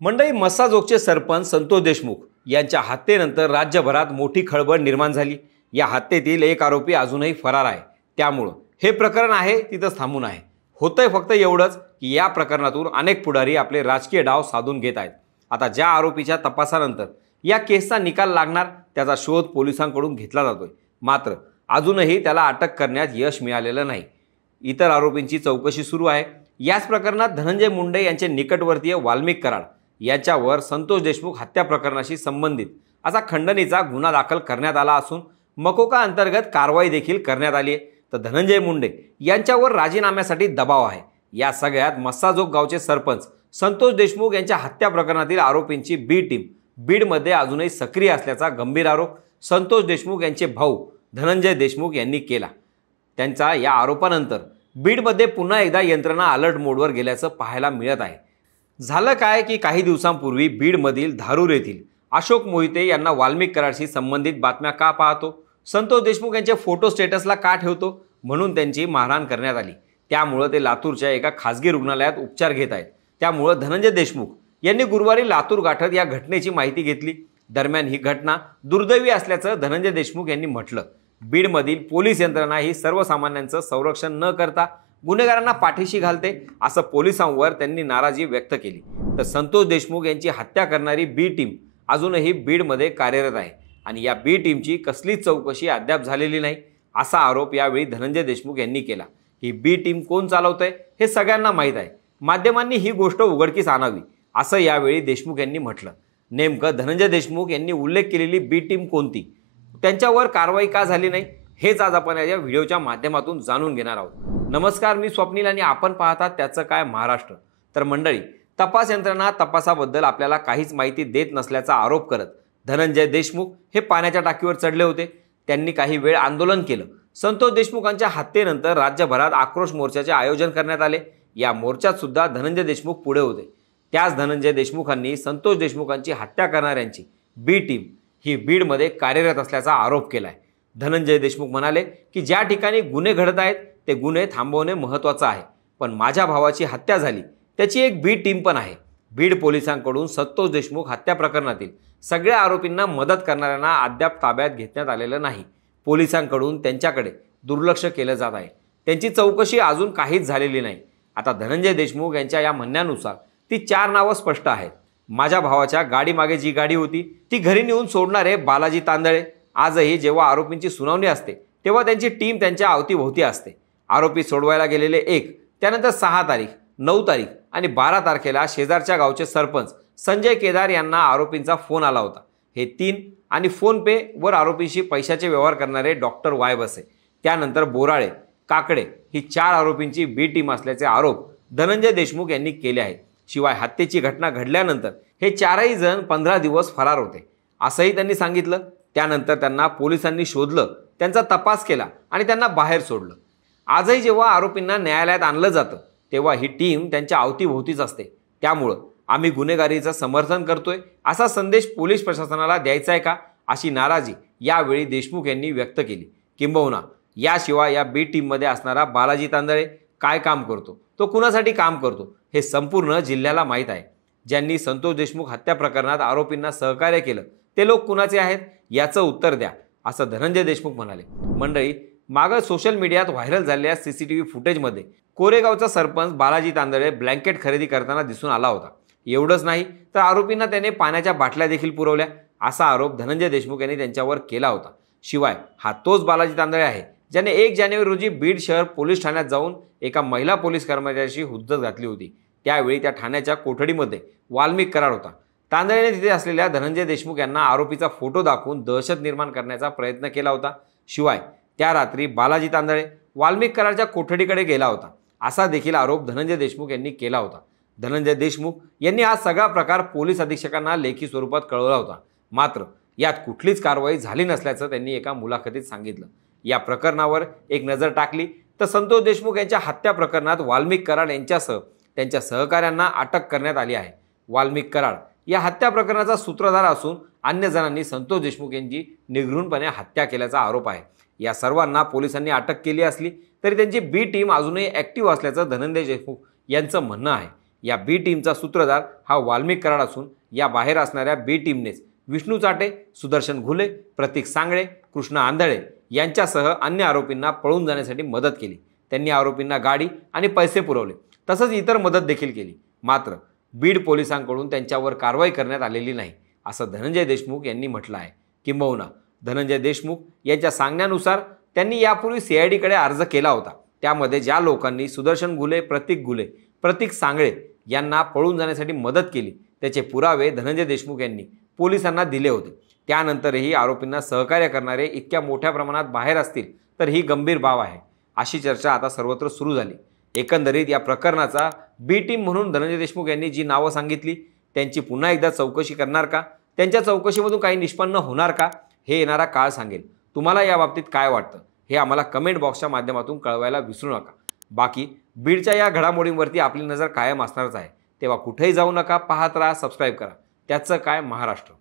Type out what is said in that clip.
मंडई मस्साजोगचे सरपंच संतोष देशमुख यांच्या हत्येनंतर राज्यभरात मोठी खळबळ निर्माण झाली। या हत्येतील एक आरोपी अजूनही फरार आहे। त्यामुळे हे प्रकरण आहे तिथंच थांबून आहे। होतंय फक्त एवढंच की या प्रकरणातून अनेक पुढारी आपले राजकीय डाव साधून घेत आहेत। आता ज्या आरोपीच्या तपासानंतर या केसचा निकाल लागणार त्याचा शोध पोलिसांकडून घेतला जातोय, मात्र अजूनही त्याला अटक करण्यात यश मिळालेलं नाही। इतर आरोपींची चौकशी सुरू आहे। याच प्रकरणात धनंजय मुंडे यांचे निकटवर्तीय वाल्मिक कराड यांच्यावर संतोष देशमुख हत्या प्रकरणाशी संबंधित असा खंडणीचा गुन्हा दाखल करण्यात आला असून मकोका अंतर्गत कारवाई देखील करण्यात आली आहे। तर धनंजय मुंडे यांच्यावर राजीनाम्यासाठी दबाव आहे। या सगळ्यात मस्साजोग गावचे सरपंच संतोष देशमुख यांच्या हत्या प्रकरणातील आरोपींची बी टीम बीडमध्ये अजूनही सक्रिय असल्याचा गंभीर आरोप संतोष देशमुख यांचे भाऊ धनंजय देशमुख यांनी केला। त्यांचा या आरोपानंतर बीडमध्ये पुन्हा एकदा यंत्रणा अलर्ट मोडवर गेल्याचं पाहायला मिळत आहे। झालं काय की काही दिवसांपूर्वी बीडमधील धारूर येथील अशोक मोहिते यांना वाल्मिक कराडशी संबंधित बातम्या का पाहतो, संतोष देशमुख यांचे फोटो स्टेटसला का ठेवतो म्हणून त्यांची मारहाण करण्यात आली। त्यामुळे ते लातूरच्या एका खासगी रुग्णालयात उपचार घेत आहेत। त्यामुळे धनंजय देशमुख यांनी गुरुवारी लातूर गाठत या घटनेची माहिती घेतली। दरम्यान ही घटना दुर्दैवी असल्याचं धनंजय देशमुख यांनी म्हटलं। बीडमधील पोलीस यंत्रणा ही सर्वसामान्यांचं संरक्षण न करता गुन्हेगारांना पाठीशी घालते असं पोलिसांवर त्यांनी नाराजी व्यक्त केली। तर संतोष देशमुख यांची हत्या करणारी बी टीम अजूनही बीडमध्ये कार्यरत आहे आणि या बी टीमची कसलीच चौकशी अद्याप झालेली नाही असा आरोप यावेळी धनंजय देशमुख यांनी केला। ही बी टीम कोण चालवतंय हे सगळ्यांना माहीत आहे। माध्यमांनी ही गोष्ट उघडकीस आणावी असं यावेळी देशमुख यांनी म्हटलं। नेमकं धनंजय देशमुख यांनी उल्लेख केलेली बी टीम कोणती, त्यांच्यावर कारवाई का झाली नाही हेच आज आपण या व्हिडिओच्या माध्यमातून जाणून घेणार आहोत। नमस्कार, मी स्वप्नील आणि आपण पाहतात त्याचं काय महाराष्ट्र। तर मंडळी, तपास यंत्रणा तपासाबद्दल आपल्याला काहीच माहिती देत नसल्याचा आरोप करत धनंजय देशमुख हे पाण्याच्या टाकीवर चढले होते। त्यांनी काही वेळ आंदोलन केलं। संतोष देशमुखांच्या हत्येनंतर राज्यभरात आक्रोश मोर्चाचे आयोजन करण्यात आले। या मोर्चात सुद्धा धनंजय देशमुख पुढे होते। त्याच धनंजय देशमुखांनी संतोष देशमुखांची हत्या करणाऱ्यांची बी टीम ही बीडमध्ये कार्यरत असल्याचा आरोप केलाय। धनंजय देशमुख म्हणाले की ज्या ठिकाणी गुन्हे घडत आहेत ते गुन्हे थांबवणे महत्त्वाचं आहे, पण माझ्या भावाची हत्या झाली त्याची एक बी टीम पण आहे। बीड पोलिसांकडून संतोष देशमुख हत्या प्रकरणातील सगळ्या आरोपींना मदत करणाऱ्यांना अद्याप ताब्यात घेण्यात आलेलं नाही। पोलिसांकडून त्यांच्याकडे दुर्लक्ष केलं जात आहे। त्यांची चौकशी अजून काहीच झालेली नाही। आता धनंजय देशमुख यांच्या या म्हणण्यानुसार ती 4 नावं स्पष्ट आहेत। माझ्या भावाच्या गाडीमागे जी गाडी होती ती घरी नेऊन सोडणारे बालाजी तांदळे। आजही जेव्हा आरोपींची सुनावणी असते तेव्हा त्यांची टीम त्यांच्या अवतीभोवती असते। आरोपी सोडवायला गेलेले 1, त्यानंतर 6 तारीख, 9 तारीख आणि 12 तारखेला शेजारच्या गावचे सरपंच संजय केदार यांना आरोपींचा फोन आला होता। हे 3 आणि फोन पे वर आरोपींशी पैशाचे व्यवहार करणारे डॉक्टर वाय बसे, त्यानंतर बोराळे, काकडे ही 4 आरोपींची बी टीम असल्याचे आरोप धनंजय देशमुख यांनी केले आहेत। शिवाय हत्येची घटना घडल्यानंतर हे 4ही जण 15 दिवस फरार होते असंही त्यांनी सांगितलं। त्यानंतर त्यांना पोलिसांनी शोधलं, त्यांचा तपास केला आणि त्यांना बाहेर सोडलं। आजही जेव्हा आरोपींना न्यायालयात आणलं जातं तेव्हा ही टीम त्यांच्या अवतीभोवतीच असते। त्यामुळं आम्ही गुन्हेगारीचं समर्थन करतोय असा संदेश पोलीस प्रशासनाला द्यायचा आहे का, अशी नाराजी यावेळी देशमुख यांनी व्यक्त केली। किंबहुना याशिवाय या बी टीममध्ये असणारा बालाजी तांदळे काय काम करतो, तो कुणासाठी काम करतो हे संपूर्ण जिल्ह्याला माहीत आहे। ज्यांनी संतोष देशमुख हत्या प्रकरणात आरोपींना सहकार्य केलं ते लोक कुणाचे आहेत याचं उत्तर द्या असं धनंजय देशमुख म्हणाले। मंडळी, मागं सोशल मीडियात व्हायरल झालेल्या सीसीटीव्ही फुटेजमध्ये कोरेगावचा सरपंच बालाजी तांदळे ब्लँकेट खरेदी करताना दिसून आला होता। एवढंच नाही तर आरोपींना त्याने पाण्याच्या बाटल्या देखील पुरवल्या असा आरोप धनंजय देशमुख यांनी त्यांच्यावर केला होता। शिवाय हा तोच बालाजी तांदळे आहे ज्याने 1 जानेवारी रोजी बीड शहर पोलीस ठाण्यात जाऊन एका महिला पोलीस कर्मचाऱ्याशी हुज्जत घातली होती। त्यावेळी त्या ठाण्याच्या कोठडीमध्ये वाल्मिक कराड होता। तांदळेने तिथे असलेल्या धनंजय देशमुख यांना आरोपीचा फोटो दाखवून दहशत निर्माण करण्याचा प्रयत्न केला होता। शिवाय त्या रात्री बालाजी तांदळे वाल्मिक कराडच्या कोठडीकडे गेला होता असा देखील आरोप धनंजय देशमुख यांनी केला होता। धनंजय देशमुख यांनी हा सगळा प्रकार पोलीस अधीक्षकांना लेखी स्वरूपात कळवला होता, मात्र यात कुठलीच कारवाई झाली नसल्याचं त्यांनी एका मुलाखतीत सांगितलं। या प्रकरणावर एक नजर टाकली तर संतोष देशमुख यांच्या हत्या प्रकरणात वाल्मिक कराड यांच्यासह त्यांच्या सहकाऱ्यांना अटक करण्यात आली आहे। वाल्मिक कराड या हत्या प्रकरणाचा सूत्रधार असून अन्य जणांनी संतोष देशमुख यांची निर्घृणपणे हत्या केल्याचा आरोप आहे। या सर्वांना पोलिसांनी अटक केली असली तरी त्यांची बी टीम अजूनही ॲक्टिव्ह असल्याचं धनंजय देशमुख यांचं म्हणणं आहे। या बी टीमचा सूत्रधार हा वाल्मिक कराड असून या बाहेर असणाऱ्या बी टीमनेच विष्णू चाटे, सुदर्शन घुले, प्रतीक सांगळे, कृष्ण आंधळे यांच्यासह अन्य आरोपींना पळून जाण्यासाठी मदत केली. त्यांनी आरोपींना गाडी आणि पैसे पुरवले, तसंच इतर मदत देखील केली. मात्र बीड पोलिसांकडून त्यांच्यावर कारवाई करण्यात आलेली नाही, असं धनंजय देशमुख यांनी म्हटलं आहे. किंबहुना धनंजय देशमुख यांच्या सांगण्यानुसार त्यांनी यापूर्वी CIDकडे अर्ज केला होता. त्यामध्ये ज्या लोकांनी सुदर्शन घुले, प्रतीक सांगळे यांना पळून जाण्यासाठी मदत केली त्याचे पुरावे धनंजय देशमुख यांनी पोलिसांना दिले होते. त्यानंतरही आरोपींना सहकार्य करणारे इतक्या मोठ्या प्रमाणात बाहेर असतील तर ही गंभीर बाब आहे, अशी चर्चा आता सर्वत्र सुरू झाली. एकंदरीत या प्रकरणाचा बी टीम म्हणून धनंजय देशमुख यांनी जी नावं सांगितली त्यांची पुन्हा एकदा चौकशी करणार का? त्यांच्या चौकशीमधून काही निष्पन्न होणार का? हे येणारा काळ सांगेल. तुम्हाला या बाबतीत काय वाटतं हे आम्हाला कमेंट बॉक्सच्या माध्यमातून कळवायला विसरू नका. बाकी बीडच्या या घडामोडींवरती आपली नजर कायम असणारच आहे. तेव्हा कुठेही जाऊ नका, पाहत राहा, सबस्क्राईब करा. त्याचं काय महाराष्ट्र.